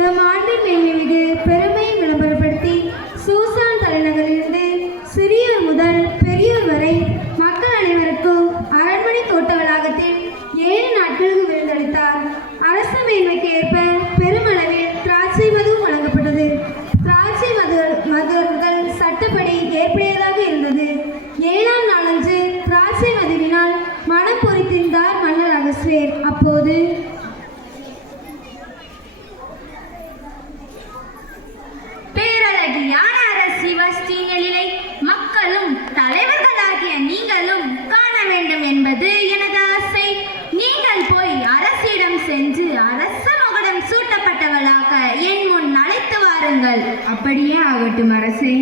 தம் ஆண்டின் மேன்மைமிகு பெருமையை விளம்பரப்படுத்தி சூசான் தலைநகரிலிருந்து சிறியோர் முதல் பெரியோர் வரை மக்கள் அனைவருக்கும் அரண்மனை தோட்ட வளாகத்தில் 7 நாட்களுக்கு விருந்தளித்தார். அரச மேன்மைக்கு ஏற்ப பெருமளவில் திராட்சை மதுவும் வழங்கப்பட்டது. திராட்சை மதுவர்கள் சட்டப்படி ஏற்புடையதாக இருந்தது. 7ஆம் நாளன்று திராட்சை மதுவினால் மனம் பொறித்திருந்தார் மன்னர் அகஸ்வேர். அப்போது பேரழகியான அரசி வஸ்தியின் எழிலை மக்களும் தலைவர்களாகிய நீங்களும் காண வேண்டும் என்பது எனது ஆசை. நீங்கள் போய் அரசியிடம் சென்று அரச மகுடம் சூட்டப்பட்டவளாக என் முன் அழைத்து வாருங்கள். அப்படியே ஆகட்டும் அரசே.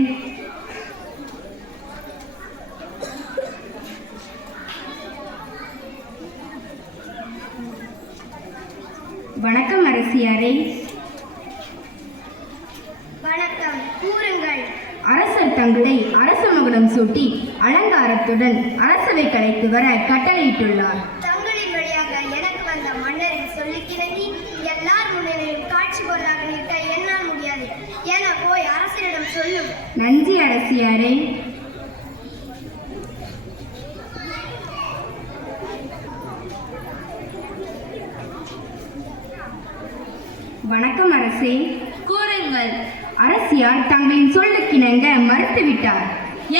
வணக்கம் அரசியாரே. வணக்கம், கூறுங்கள். அரசர் தங்களை அரச மகுடம் சூட்டி அலங்காரத்துடன் அரசவை கலைத்து வர கட்டளையிட்டுள்ளார். தங்களின் வழியாக எனக்கு வந்த மன்னரின் சொல்லுக்கிணங்கி எல்லார் முன்னிலையும் காட்சி பொருளாக நிற்க என்னால் முடியாது என போய் அரசரிடம் சொல்லும். நன்றி அரசியாரே. வணக்கம் அரசே. கூறுங்கள். அரசியார் தங்களின் சொல்லுக்கிணங்க மறுத்துவிட்டார்.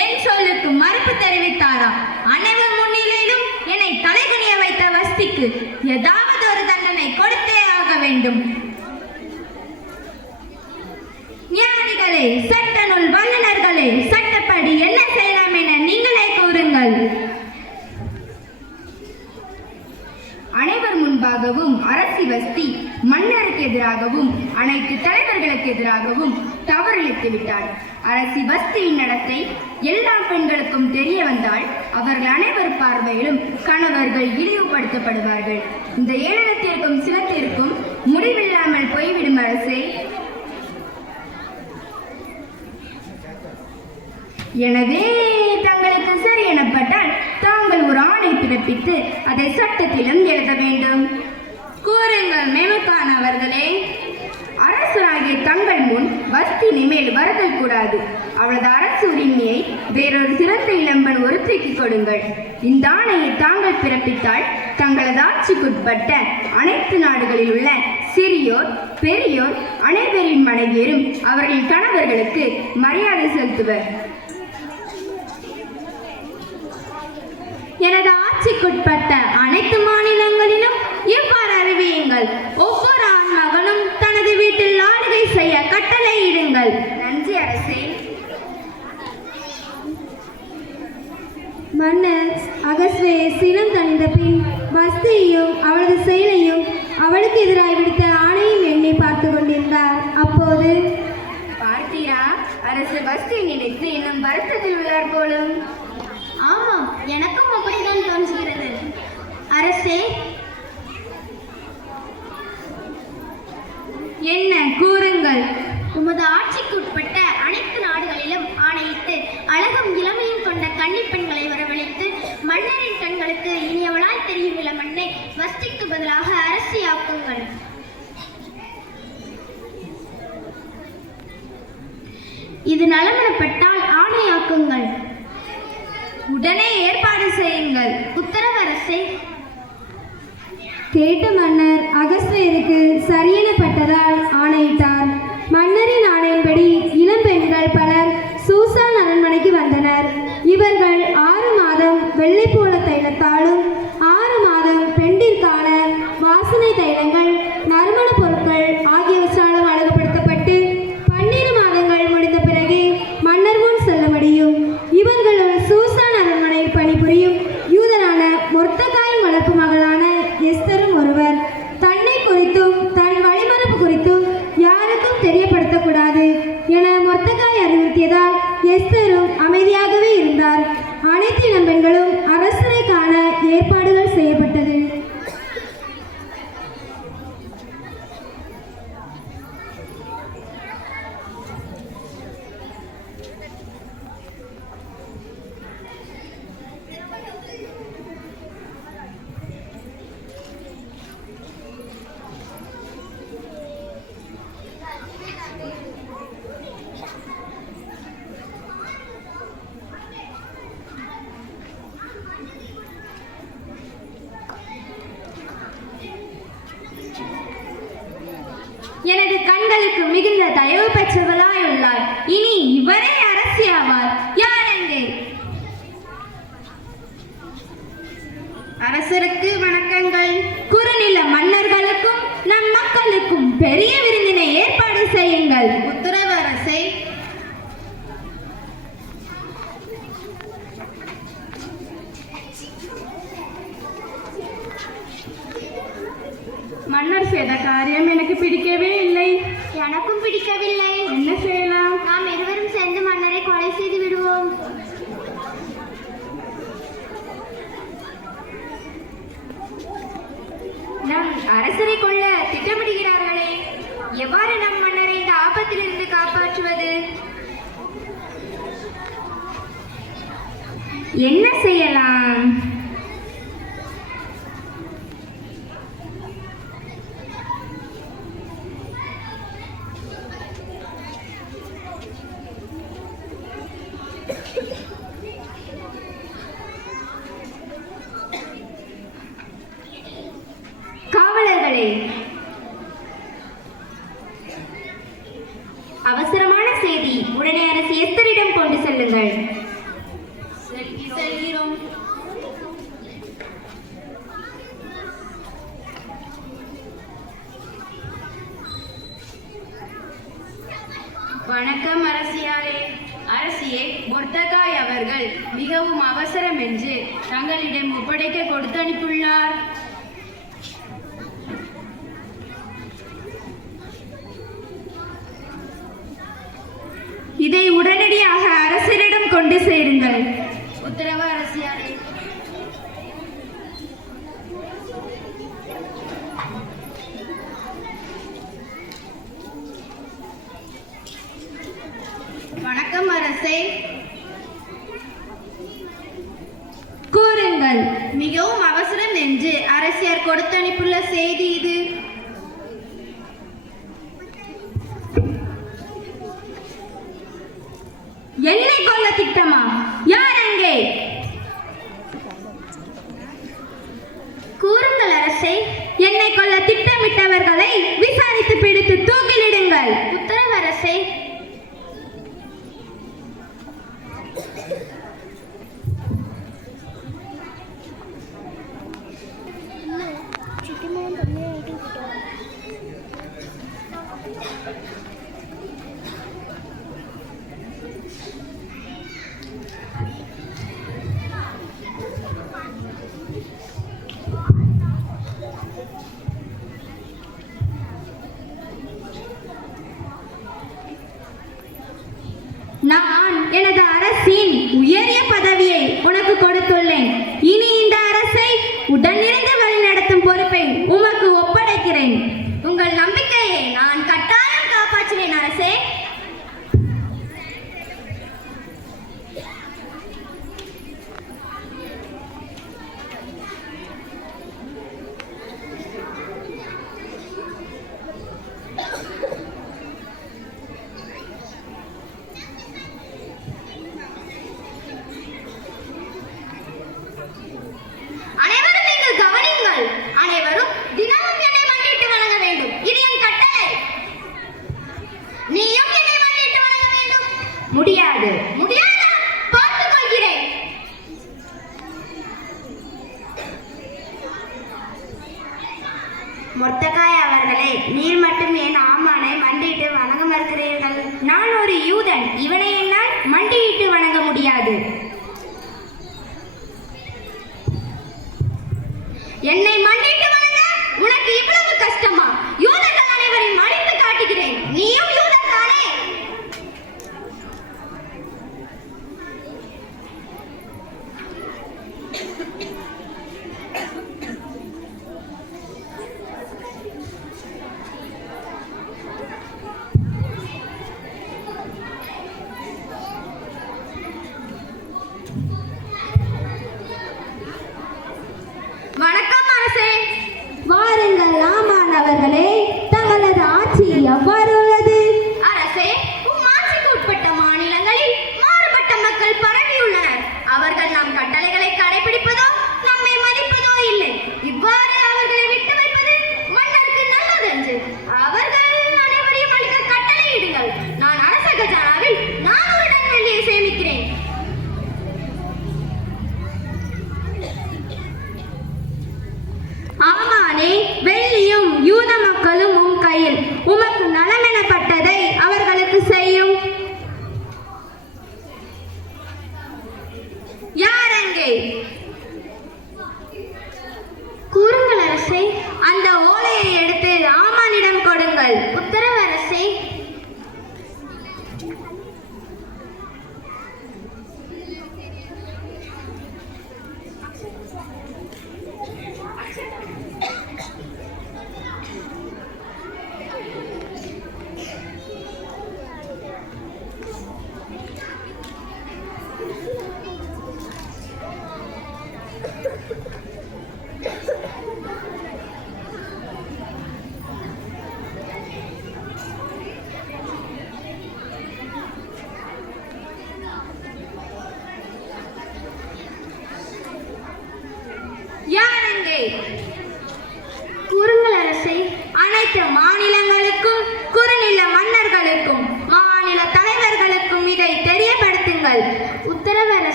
என் சொல்லுக்கு மறுப்பு தெரிவித்தாரா? அனைவர் முன்னிலையிலும் என்னை தலைகுனிய வைத்த வஸ்திக்கு ஏதாவது ஒரு தண்டனை கொடுத்தே ஆக வேண்டும். ஞானிகளே, சட்ட நூல் வல்லுநர்களே, சட்டப்படி என்ன செய்யலாம் என நீங்களே கூறுங்கள். அனைவர் முன்பாகவும் அரசி வஸ்தி மன்னருக்கு எதிராகவும் அனைத்து தலைவர்களுக்கு எதிராகவும் தவறிழைத்து விட்டார். அரசி வஸ்தியின் நடத்தை எல்லா பெண்களுக்கும் தெரிய வந்தால் அவர்கள் அனைவர் பார்வையிலும் கணவர்கள் இழிவுபடுத்தப்படுவார்கள். இந்த ஏளனத்திற்கும் சினத்திற்கும் முடிவில்லாமல் போய்விடும் அரசே. எனவே தங்களுக்கு சரி எனப்பட்டால் தாங்கள் ஒரு ஆணை பிறப்பித்து அதை சட்டத்திலும் எழுத வேண்டும். கூறுங்கள் மேமக்கானவர்களே. அரசராகிய தங்கள் முன் வஸ்தி மேல் வருதல் கூடாது. அவளது அரசு உரிமையை வேறொரு சிறந்த இளம்பெண் ஒருத்திக்கு கொடுங்கள். இந்த ஆணையை தாங்கள் பிறப்பித்தால் தங்களது ஆட்சிக்குட்பட்ட அனைத்து நாடுகளில் உள்ள சிறியோர் பெரியோர் அனைவரின் மனைவியரும் அவர்களின் கணவர்களுக்கு மரியாதை செலுத்துவர். எனது ஆட்சிக்குட்பட்ட அனைத்து மாநிலங்களிலும் இவ்வாறு அறிவியுங்கள். ஒவ்வொரு ஆண் மகனும் தனது வீட்டில் ஆளுகை செய்ய கட்டளையிடுங்கள். நன்றி அரசே. மன்னர் அகஸ்வேர் சினம் தணிந்த பின் வஸ்தியையும் அவளது செயலையும் அவளுக்கு எதிராக விடுத்த ஆணையும் எண்ணி பார்த்து கொண்டிருந்தார். அப்போது பார்த்தீரா, அரசு வஸ்தியை நினைத்து இன்னும் வருத்தத்தில் உள்ளார் போலும். ஆமாம், எனக்கும் அப்படிதான் தோன்றுகிறது. அரசே, என்ன கூறுங்கள். உமது ஆட்சிக்குட்பட்ட அனைத்து நாடுகளிலும் ஆணையிட்டு அழகும் இளமையும் கொண்ட கன்னிப் பெண்களை வரவழைத்து மன்னரின் கண்களுக்கு இனியவளாய் தெரியும் இளமண்ணை வஸ்திக்கு பதிலாக அரசியாக்குங்கள். இது நலமெனப்பட்டால் ஆணையாக்குங்கள். உடனே ஏற்பாடு செய்யுங்கள். உத்தரவு அரசே. கேட்ட மன்னர் அகஸ்வேருக்கு சரியெனப்பட்டதால் ஆணையிட்டார். மன்னரின் ஆணையின்படி இளம்பெண்கள் பலர் சூசான் அரண்மனைக்கு வந்தனர். இவர்கள் 6 மாதம் வெள்ளைப்போள தைலத்தாலும் 6 மாதம் பெண்டிற்கான வாசனை தைலங்கள் நறுமண பொருட்கள் ஆகியவற்றாலும் அழகுபடுத்தப்பட்டு 12 மாதங்கள் முடிந்த பிறகே மன்னர் முன் செல்ல முடியும். இவர்களுள் சூசான் அரண்மனையில் பணிபுரியும் யூதரான மொர்தெகாயின் வளர்ப்பு மகளான எஸ்தரும் ஒருவர். தன்னை குறித்தும் தன் வழிமரபு குறித்தும் யாருக்கும் தெரியப்படுத்தக்கூடாது என மொர்தெகாய் அறிவுறுத்தியதால் எஸ்தரும் அமைதியாகவே இருந்தார். அனைத்து இளம்பெண்களும் அரசனை காண ஏற்பாடுகள் செய்யப்பட்டது. எனது கண்களுக்கு மிகுந்த தயவு பெற்றவளாயுள்ளார். இனி இவரே அரசியாவார். யார் அங்கே? அரசருக்கு வணக்கங்கள். குறுநில மன்னர்களுக்கும் நம் மக்களுக்கும் பெரிய விருந்தினை ஏற்பாடு செய்யுங்கள். உத்தரவு அரசே. மன்னர் செய்த காரியம் எனக்கு பிடிக்கவே இல்லை. எனக்கும் பிடிக்கவில்லை. என்ன செய்யலாம்? நாம் இருவரும் சேர்ந்து மன்னரை கொலை செய்து விடுவோம். நம் அரசரை கொள்ள திட்டமிடுகிறார்களே, எவ்வாறு நம் மன்னரை இந்த ஆபத்திலிருந்து காப்பாற்றுவது? என்ன செய்யலாம்? காவலர்களே, அவசரமான செய்தி, உடனே அரசி எஸ்தரிடம் கொண்டு செல்லுங்கள். செல்கிறோம். வணக்கம் அரசியாரே. அரசியே, மொர்தகாய் அவர்கள் மிகவும் அவசரம் என்று தங்களிடம் ஒப்படைக்க கொடுத்து அனுப்பியுள்ளார். இதை உடனடியாக அரசரிடம் கொண்டு சேருங்கள். உத்தரவு அரசியாரே. வணக்கம் அரசே. கூறுங்கள். மிகவும் அவசரம் என்று அரசியார் கொடுத்து அனுப்பியுள்ள செய்தி இது. என்னை கொல்ல திட்டமா? யார் அங்கே? கூறுங்கள் அரசே. என்னை கொல்ல திட்டமிட்டவர்களை விசாரித்து பிடித்து தூக்கிலிடுங்கள். உத்தரவு அரசே. நான் எனது அரசின் உயரிய பதவியை உனக்கு கொடுத்துள்ளேன். இனி இந்த அரசை உடனிருந்து வழிநடத்தும் பொறுப்பை உமக்கு ஒப்படைக்கிறேன். உங்கள் நம்பிக்கையை நான் கட்டாயம் காப்பாற்றுவேன் அரசே. அனைவரும் நீங்கள் கவனியுங்கள். அனைவரும் தினமும் என்னை மண்டியிட்டு வணங்க வேண்டும். இது என் கட்டளை. நீயும் என்னை மண்டியிட்டு வணங்க வேண்டும். முடியாது. முடியாதா? பார்த்துக் கொள்கிறேன். மொர்தகாய் அவர்களே, நீர் மட்டும் ஏன் ஆமானை மண்டியிட்டு வணங்க மறுக்கிறீர்கள்? நான் ஒரு யூதன். இவனை என்னால் மண்டியிட்டு வணங்க முடியாது. என்னை மண்டியிட்டு வணங்க உனக்கு இவ்வளவு கஷ்டமா? யூதர்கள் அனைவரையும் அழித்து காட்டுகிறேன். நீயும் யூதன் தானே?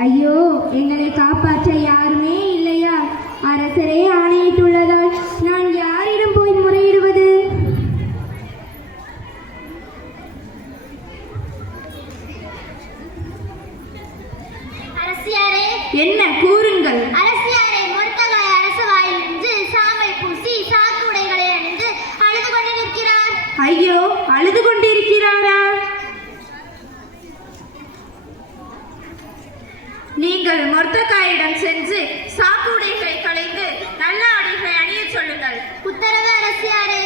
ஐயோ, எங்களை காப்பாற்ற யாருமே இல்லையா? அரசரே ஆணையிட்டுள்ளதால் நான் யாரிடம் போய் முறையிடுவது? அரசியாரே, என்ன கூறுங்கள். அரசியாரே, மொர்தகாய் அரசு வாயில் நின்று சாமை பூசி சாக்கு உடைகளை அணிந்து அழுது கொண்டு நிற்கிறார். ஐயோ, அழுது கொண்டிருக்கிறாரா? நீங்கள் மொர்தகாயிடம் சென்று சாக்கு உடைகளை களைந்து நல்ல ஆடைகளை அணிய சொல்லுங்கள். உத்தரவு அரசியாரே.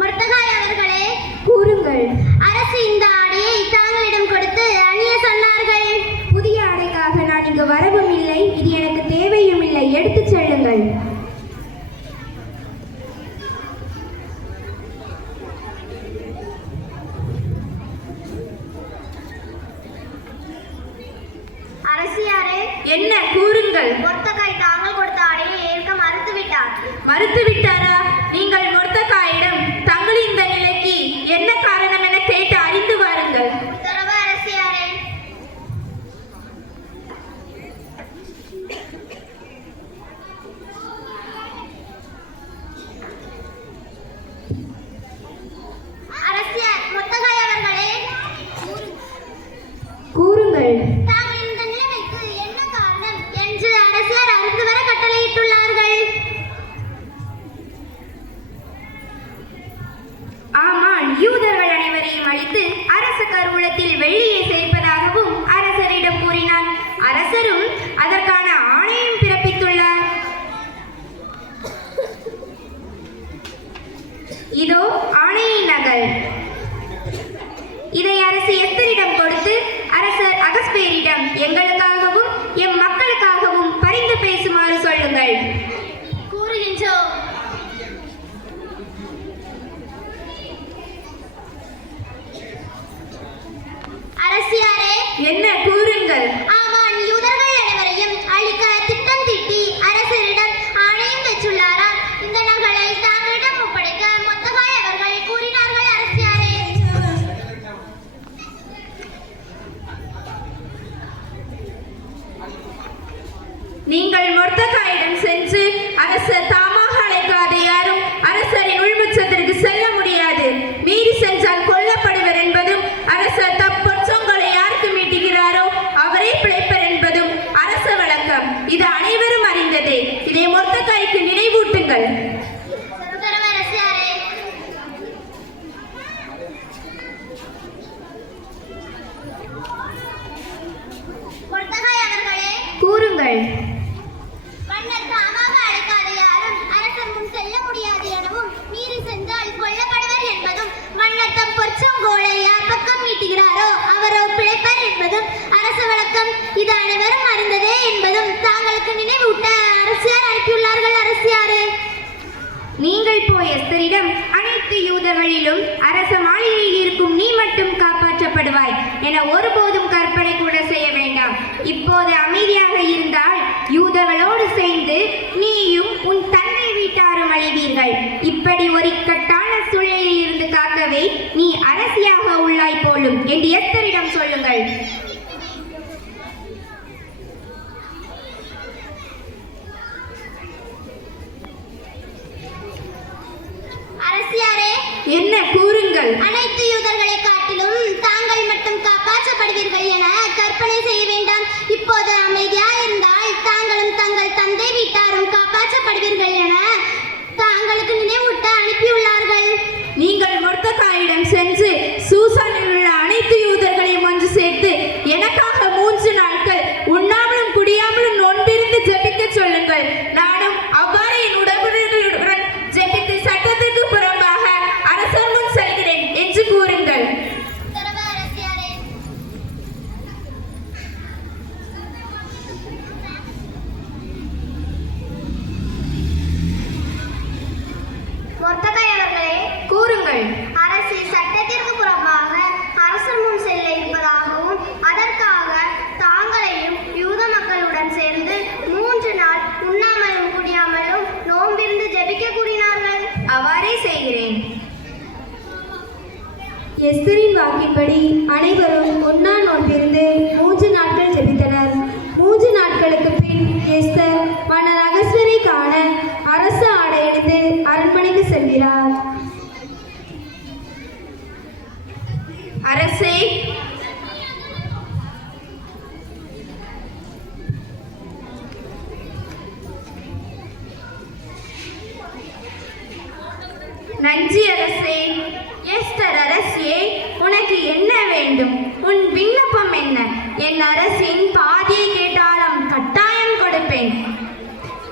மொர்தகாய் அவர்களே, கூறுங்கள். அரசு இந்த ஆடையை தாங்களிடம் கொடுத்து அணிய சொன்னார்கள். புதிய ஆடைக்காக நான் இங்கு வரவும் இல்லை, இது எனக்கு தேவையும் இல்லை. எடுத்துச் செல்லுங்கள். அரசியாரே, என்ன கூறுங்கள். மொர்தகாய் தாங்கள் கொடுத்த ஆடையை ஏற்க மறுத்துவிட்டார். மறுத்துவிட்டாரா? நீங்கள் மொர்தகாயிடம் தங்கள் இந்த நிலைக்கு என்ன காரணம் என கேட்டு அறிந்து வாருங்கள். உத்தரவு அரசியாரே. அரசியார், மொர்தகாய் அவர்களே, கூறுங்கள். தாங்கள் இந்த நிலைமைக்கு என்ன காரணம் என்று அரசியார் அறிந்து வர கட்டளையிட்டுள்ளார்கள். ஆமாம், யூதர்கள் அனைவரையும் அழித்து அரச கருவூலத்தில் வெள்ளியை சேர்ப்பதாகவும் அரசரிடம் கூறினார். அரசரும் அதற்கான ஆணையும் பிறப்பித்துள்ளார். இதோ ஆணையின் நகல். இதை அரசு எஸ்தரிடம் கொடுத்து அரசர் அகஸ்பேரிடம் எங்களுக்காகவும் எம் மக்களுக்காகவும் பரிந்து பேசுமாறு சொல்லுங்கள். கூறுகின்றோம். அரசியாரே, என்ன கூறுங்கள். ஆமான், யூதர்கள் அனைவரையும் அழிக்க திட்டம் தீட்டி அரசரிடம் ஆணையம் பெற்றுள்ளாராம். இந்த நகலை தாங்களிடம் ஒப்படைக்க மொர்தகாய் அவர்கள் கூறினார்கள். அரசியாரே, நீங்கள் மொர்தகாயிடம் சென்று அரசர் தாமாக அழைக்காத யாரும் அரசரின் உள்முற்றத்திற்கு செல்ல முடியாது. மீறி சென்றால் கொல்லப்படுவர் என்பதும், அரசர் தப்பொற்றங்களை யாருக்கு மீட்டுகிறாரோ அவரே பிழைப்பர் என்பதும் அரச வழக்கம். இது அனைவரும் அறிந்ததே. இதை மொர்தகாய்க்கு நினைவூட்டுங்கள். உத்தரவு அரசியாரே. மொர்தகாய் அவர்களே, கூறுங்கள். மன்னர் தாமாக அழைக்காத யாரும் அரசர் முன் செல்ல முடியாது எனவும், மீறி சென்றால் கொல்லப்படுவர் என்பதும், மன்னர் தம் பொற்சங்கோலை யார் பக்கம் நீட்டுகிறாரோ அவரோ பிழைப்பர் என்பதும் அரச வழக்கம். இது அனைவரும் அறிந்ததே என்பதும் தாங்களுக்கு நினைவூட்ட அரசியார் அனுப்பியுள்ளார்கள். அரசியாரே, நீங்கள் போய் எஸ்தரிடம் அனைத்து யூதர்களிலும் அரச மாளிகையில் இருக்கும் நீ மட்டும் காப்பாற்றப்படுவாய் என ஒருபோதும் கற்பனை கூட செய்ய வேண்டாம். இப்போது அமைதியாக இருந்தால் யூதர்களோடு சேர்ந்து நீயும் உன் தந்தை வீட்டாரும் அழிவீர்கள். இப்படி ஒரு இக்கட்டான சூழலில் இருந்து காக்கவே நீ அரசியாக உள்ளாய் போலும் என்று எஸ்தரிடம் சொல்லுங்கள். அரசியாரே, என்ன கூறுங்கள். அனைத்து யூதர்களை காட்டிலும் தாங்கள் மட்டும் காப்பாற்றப்படுவீர்கள் என கற்பனை செய்ய வேண்டாம். இப்போது அமைதியாக இருந்தால் தாங்களும் தங்கள் தந்தை வீட்டாரும் காப்பாற்றப்படுவீர்கள் என தாங்களுக்கு நினைவூட்ட அனுப்பியுள்ளார்கள். நீங்கள் மொர்தகாயிடம் சென்று சூசானில் உள்ள அனைத்து யூதர்களையும் ஒன்று சேர்த்து எனக்காக 3 நாட்கள் உண்ணாமலும் குடியாமலும் நோன்பிருந்து ஜெபிக்க சொல்லுங்கள். நானும் அவ்வாறு என் உடம்புடன் ஜெபித்து சட்டத்திற்கு புறம்பாக அரசர் முன் செல்கிறேன் என்று கூறுங்கள். உத்தரவு அரசியாரே. எஸ்தரின் வாக்கின்படி அனைவரும் ஒன்னா நோன்பிருந்து 3 நாட்கள் ஜெபித்தனர். 3 நாட்களுக்கு பின் எஸ்தர் மன்னர் அகஸ்வேரை காண அரச ஆடையணிந்து அரண்மனைக்கு செல்கிறார். அரசே, நன்றி அரசே. எஸ்தர் அரசியே, உனக்கு என்ன வேண்டும்? உன் விண்ணப்பம் என்ன? என் அரசின் பாதியை கேட்டாலும் கட்டாயம் கொடுப்பேன்.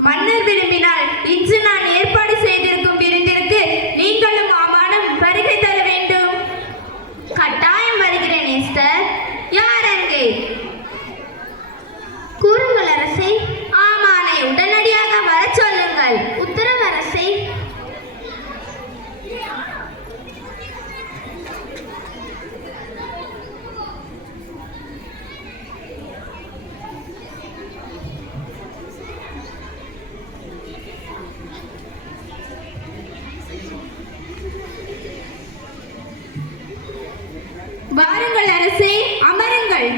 மன்னர் விரும்பினால் இன்று நான் ஏற்பாடு செய்திருக்கும் விருந்திற்கு நீங்களும் ஆமானும் வருகை தர வேண்டும். கட்டாயம் வருகிறேன் எஸ்தர். யார் அங்கே? கூறுங்கள் அரசே. ஆமானை உடனடியாக வர சொல்லுங்கள். உத்தரவு அரசே. வாருங்கள் அரசே, அமருங்கள்.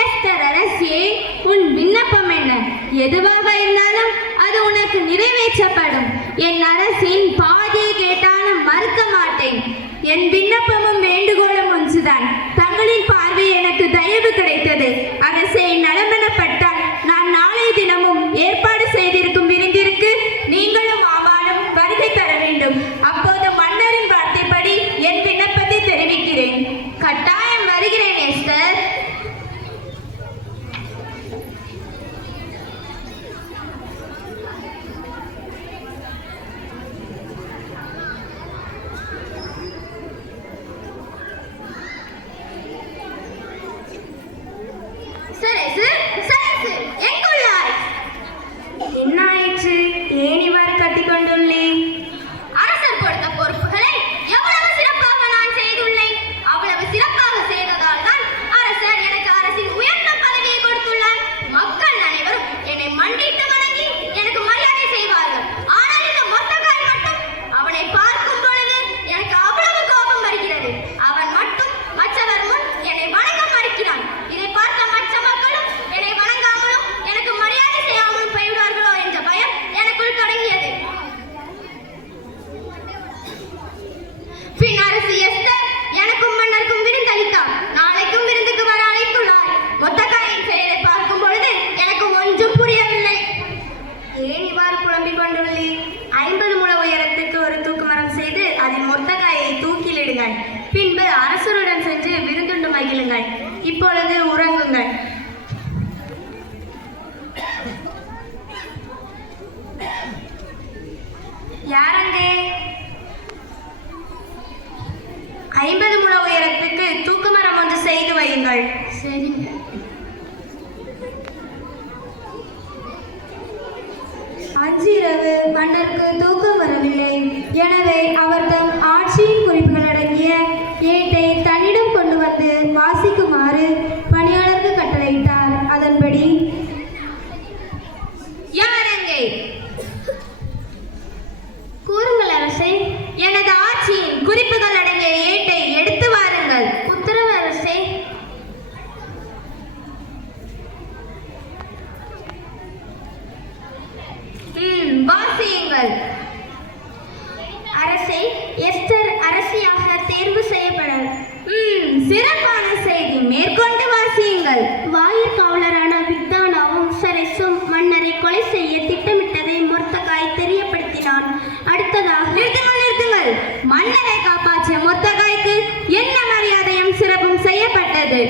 எஸ்தர் அரசியே, உன் விண்ணப்பம் என்ன? எதுவாக இருந்தாலும் அது உனக்கு நிறைவேற்றப்படும். என் அரசின் பாதியை கேட்டாலும் மறுக்க மாட்டேன். என் விண்ணப்பமும் வேண்டுகோளும் ஒன்றுதான். தங்களின் பார்வை எனக்கு தயவு கிடைத்தது. அரசே, நலமெனப்பட்டால் நான் நாளைய தினமும் ஏற்பாடு செய்திருக்கும் விருந்திற்கு நீங்களும் ஆவானும் வருகை தர வேண்டும். அப்போது மன்னரின் வார்த்தைப்படி என் விண்ணப்பத்தை தெரிவிக்கிறேன். கட்டாயம் வருகிறேன் எஸ்தர். சரசு, சரசு, எங்குள்ளாய்? என்ன ஆயிற்று? ஏன் இவ்வாறு கத்திக்கொண்டுள்ளேன்? அரசர் கொடுத்த பொறுப்புகளை எவ்வளவு சிறப்பாக நான் செய்துள்ளேன். அவ்வளவு சிறப்பாக செய்ததால் தான் அரசர் எனக்கு அரசின் உயர்ந்த பதவியை கொடுத்துள்ளார். மக்கள் அனைவரும் என்னை மண்டிட்டு வணங்கி எனக்கு மரியாதை செய்வார்கள். ஆனால் இந்த மொத்தக்காய் மட்டும் அவனை பார்க்கும் பொழுது எனக்கு அவ்வளவு கோபம் வருகிறது. அவன் மட்டும் மற்றவர் முன் என்னை வணங்க மறுக்கிறான். இதை பார்த்த மற்ற மக்களும் என்னை வணங்காமலும் எனக்கு மரியாதை செய்யாமலும் போய்விடுவார்களோ என்ற பயம் எனக்குள் தொடங்கியது. பின் அரசு எஸ்தர் எனக்கும் மன்னருக்கும் விருந்தளித்தார். நாளைக்கும் விருந்துக்கு வர அழைத்துள்ளார். மொத்தக்காயின் செயலை பார்க்கும் பொழுது எனக்கு ஒன்றும் புரியவில்லை. ஏன் இவ்வாறு புலம்பிக் கொண்டுள்ளேன்? 50 முழ உயரத்துக்கு ஒரு தூக்கு மரம் செய்து அதில் மொத்தக்காயை தூக்கிலிடுங்கள். பின்பு அரசருடன் சென்று விருந்துண்டு மகிழுங்கள். இப்பொழுது உறங்குங்கள். யாரங்கே? 50 முழ உயரத்துக்கு தூக்கு மரம் ஒன்று செய்து வையுங்கள். சரிங்க. அன்றிரவு மன்னருக்கு தூக்கம் வரவில்லை. எனவே அவர் தம் ஆட்சியின் குறிப்புகள் அடங்கிய ஏட்டை தன்னிடம் கொண்டு வந்து வாசிக்குமாறு பணியாளருக்கு கட்டளையிட்டார். அதன்படி யார் அங்கே? கூறுங்கள் அரசே. எனது ஆட்சியின் குறிப்புகள் அடங்கிய ஏட்டை எடுத்து வாருங்கள். உத்தரவு அரசே. வாசியுங்கள். அரசே, எஸ்தர் அரசியாக தேர்வு செய்யப்படார். சிறப்பான செய்தி. மேற்கொண்டு வாசியுங்கள். வாயிற்காவலரான விக்தானாவும் சரசும் மன்னரை கொலை செய்ய திட்டமிட்டதை மொர்தகாய் தெரியப்படுத்தினான். அடுத்ததாக நிறுத்துங்கள். மன்னரை காப்பாற்றிய மொர்தகாய்க்கு என்ன மரியாதையும் சிறப்பும் செய்யப்பட்டது?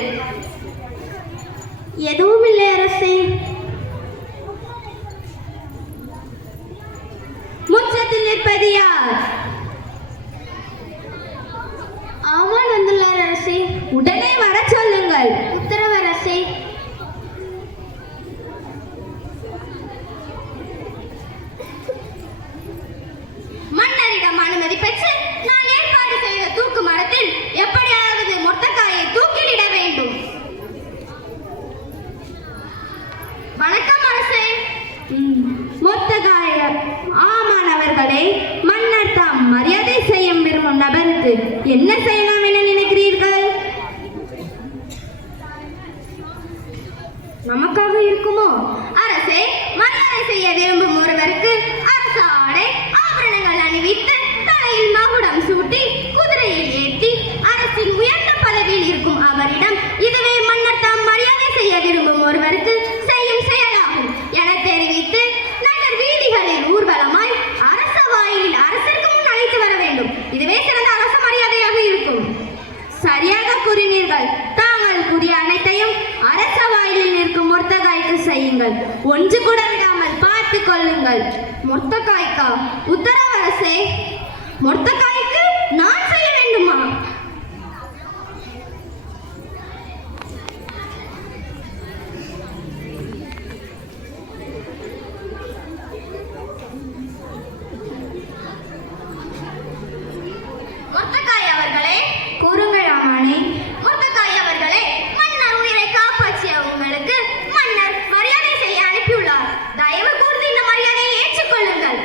எதுவுமில்லை அரசே. முற்றத்தில் நிற்பது யார்? ஆமான் வந்துள்ளார் அரசே. உடனே வர சொல்லுங்கள். உத்தரவு அரசே. மொர்தெகாய் ஆமான் அவர்களே, மன்னர் தாம் மரியாதை செய்ய விரும்பும் நபருக்கு என்ன செய்யலாம் என நினைக்கிறீர்கள்? நமக்காக இருக்குமோ? அரசே, மரியாதை செய்ய விரும்பும் ஒருவருக்கு அரச ஆடை ஆபரணங்கள் அணிவித்து தலையில் மகுடம் சூட்டி குதிரையில் ஏற்றி அரசின் உயர்ந்த பதவியில் இருக்கும் அவரிடம் இதுவே மன்னர் தாம் மரியாதை செய்ய விரும்பும் ஒருவருக்கு செய்யும் செயலாகும் என தெரிவித்து நகர் வீதிகளில் ஊர்வலமாய் அரச வாயிலில் அரசருக்கு முன் அழைத்து வர வேண்டும். இதுவே சிறந்த அரச மரியாதையாக இருக்கும். சரியாக கூறினீர்கள். தாங்கள் கூறிய அனைத்தையும் அரச வாயிலில் நிற்கும் மொர்தெகாய்க்கு செய்யுங்கள். ஒன்று கூட விடாமல் பார்த்து கொள்ளுங்கள். மொர்தெகாய்க்கா? உத்தரவு அரசே. மொர்தெகாய்க்கு நான் செய்ய வேண்டுமா? மொர்தெகாய் அவர்களே, கூறுங்கள் ஆமானே. மொர்தெகாய் அவர்களே, மன்னர் உயிரை காப்பாற்றிய உங்களுக்கு மன்னர் மரியாதை செய்ய அனுப்பியுள்ளார். தயவு கூர்ந்து இந்த மரியாதையை ஏற்றுக்கொள்ளுங்கள்.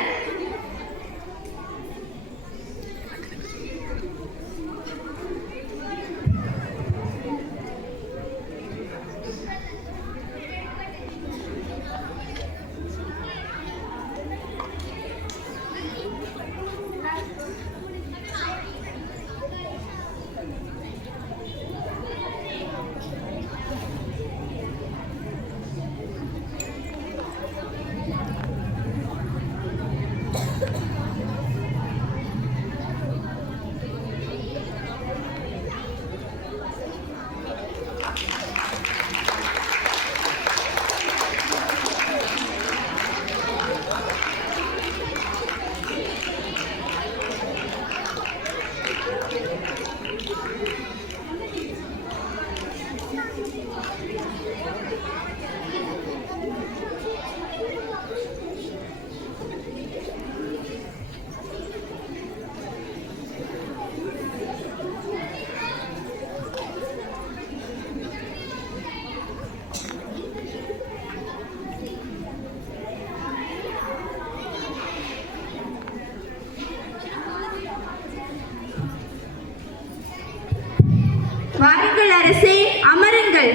வாருங்கள் அரசே, அமருங்கள்.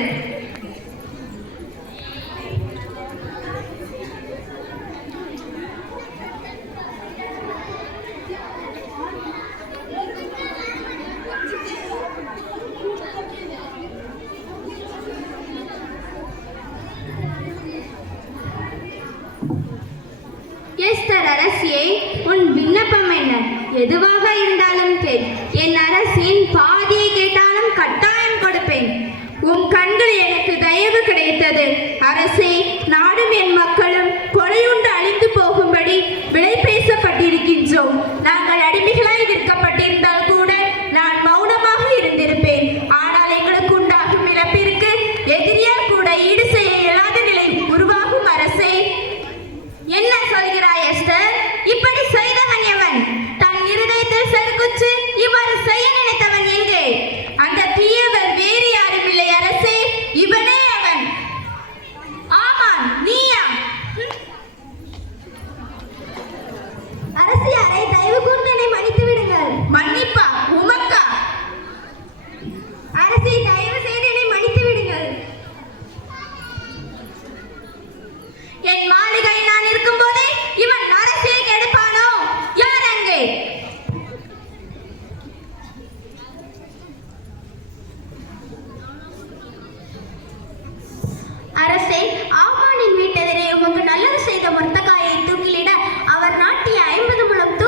எஸ்தர் அரசியே, உன் விண்ணப்பம் என்ன? எதுவாக இருந்தாலும் கேள். என் அரசின் பாதியை கேட்டாலும் கட்டாயம் கொடுப்பேன். உன் கண்கள் எனக்கு தயவு கிடைத்தது. அரசே, நாடும் என் மக்களும் கொலையுண்டு அழிந்து போகும்படி விலை பேசப்பட்டிருக்கின்றோம். நாங்கள் அடிமைகளாய் விற்கப்பட்டிருந்தால் கூட நான் மௌனமாக இருந்திருப்பேன். ஆனால் எங்களுக்கு உண்டாகும் இழப்பிற்கு எதிரியால் கூட ஈடு செய்ய இயலாத நிலை உருவாகும். அரசே, என்ன சொல்கிறாய் எஸ்தர்? இப்படி செய்தவன் எவன்? தன் இருதயத்தில் செருக்குச்சு இவ்வாறு செய்ய நினைத்தவன் எங்கே? அந்த தீயவர் வேறு யாரும் இல்லை அரசே, இவனே அவன். ஆமான், நீயா? அரசியாரை தயவு கூர்ந்து என்னை மன்னித்து விடுங்கள். மன்னிப்பா? உமக்கா? அரசி, தயவு செய்து என்னை மன்னித்து விடுங்கள். என் மாளிகையில் நான் இருக்கும் போதே இவன் அரசியை கெடுப்பானோ? யார் அங்கே? அரசே, ஆமானின் வீட்டெதிரே உமக்கு நல்லது செய்த மொர்தெகாயை தூக்கிலிட அவர் நாட்டிய 50 முழம்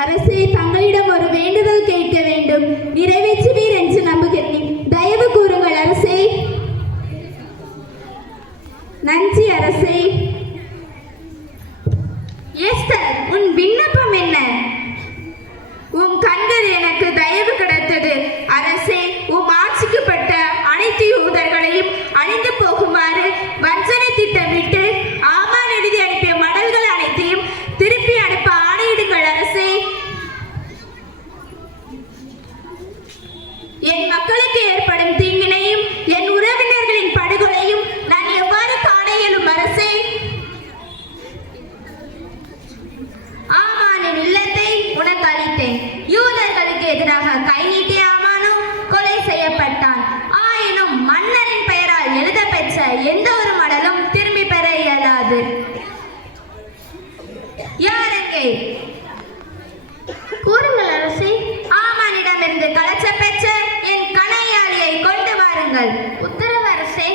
அரசே, தங்களிடம் ஒரு வேண்டுதல் கேட்க வேண்டும். நிறைவேற்றுவீர் என்று நம்புகிறேன். தயவு கூறுங்கள் அரசே. நன்றி அரசே. எஸ்தர், உன் விண்ணப்பம் என்ன? உம் கண்கள் எனக்கு தயவு கிடைத்தது. அரசே, உம் ஆட்சிக்குப்பட்ட அனைத்து யூதர்களையும் அழிந்து போகுமாறு வஞ்சனை திட்டமிட்டு ஆமான் எழுதி அனுப்பிய மடல்கள் அனைத்தையும் திருப்பி அனுப்ப ஆணையிடுங்கள் அரசே. என் மக்களுக்கு ஏற்படும் தீங்கினையும் என் உறவினர்களின் படுகொலையும் நான் எவ்வாறு காண இயலும் அரசே? ஆமானின் இல்லத்தை உனக்கு அளித்தேன். யூதர்களுக்கு எதிராக கை நீட்டிய ஆமானும் கொலை செய்யப்பட்டான். ஆயினும் மன்னரின் பெயரால் எழுதப்பெற்ற எந்த ஒரு மடலும் திரும்பி பெற இயலாது. யாரெங்கே? கூறுங்கள் அரசே. ஆமானிடமிருந்து கலச்ச பெற்ற என் கணையாளியை கொண்டு வாருங்கள். உத்தரவு அரசே.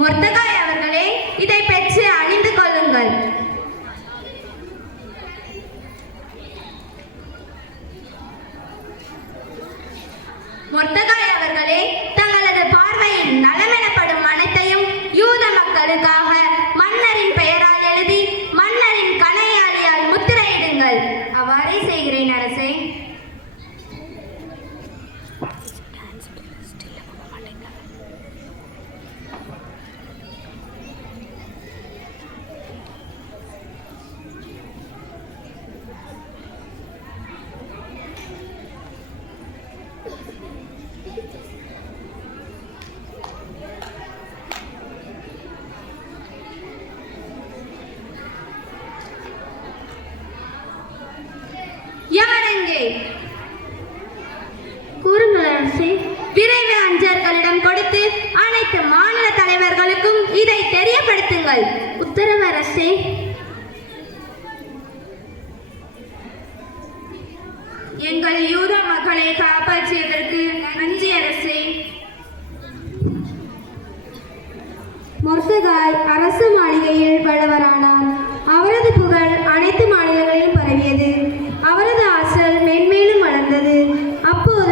மொர்தெகாய் அவர்களே, இதை பெற்று அணிந்து கொள்ளுங்கள். மொர்தெகாய் அவர்களே, தங்களது பார்வையில் நலமெனப்படும் அனைத்தையும் யூத மக்களுக்காக மன்னரின் பெயரால் எழுதி மன்னரின் கணையாளியால் முத்திரையிடுங்கள். அவ்வாறே செய்கிறேன் அரசே. யாரெங்கே? கூறுங்கள் அரசே. விரைவு அஞ்சர்களிடம் கொடுத்து அனைத்து மாநில தலைவர்களுக்கும் இதை தெரியப்படுத்துங்கள். உத்தரவு அரசே. எங்கள் யூத மக்களை காப்பாற்றியதற்கு நன்றி அரசே. மொர்தெகாய் அரச மாளிகையில் வல்லவரானார். அவரது புகழ் அனைத்து மாநிலங்களிலும் பரவியது. அவரது ஆற்றல் மென்மேலும் வளர்ந்தது. அப்போது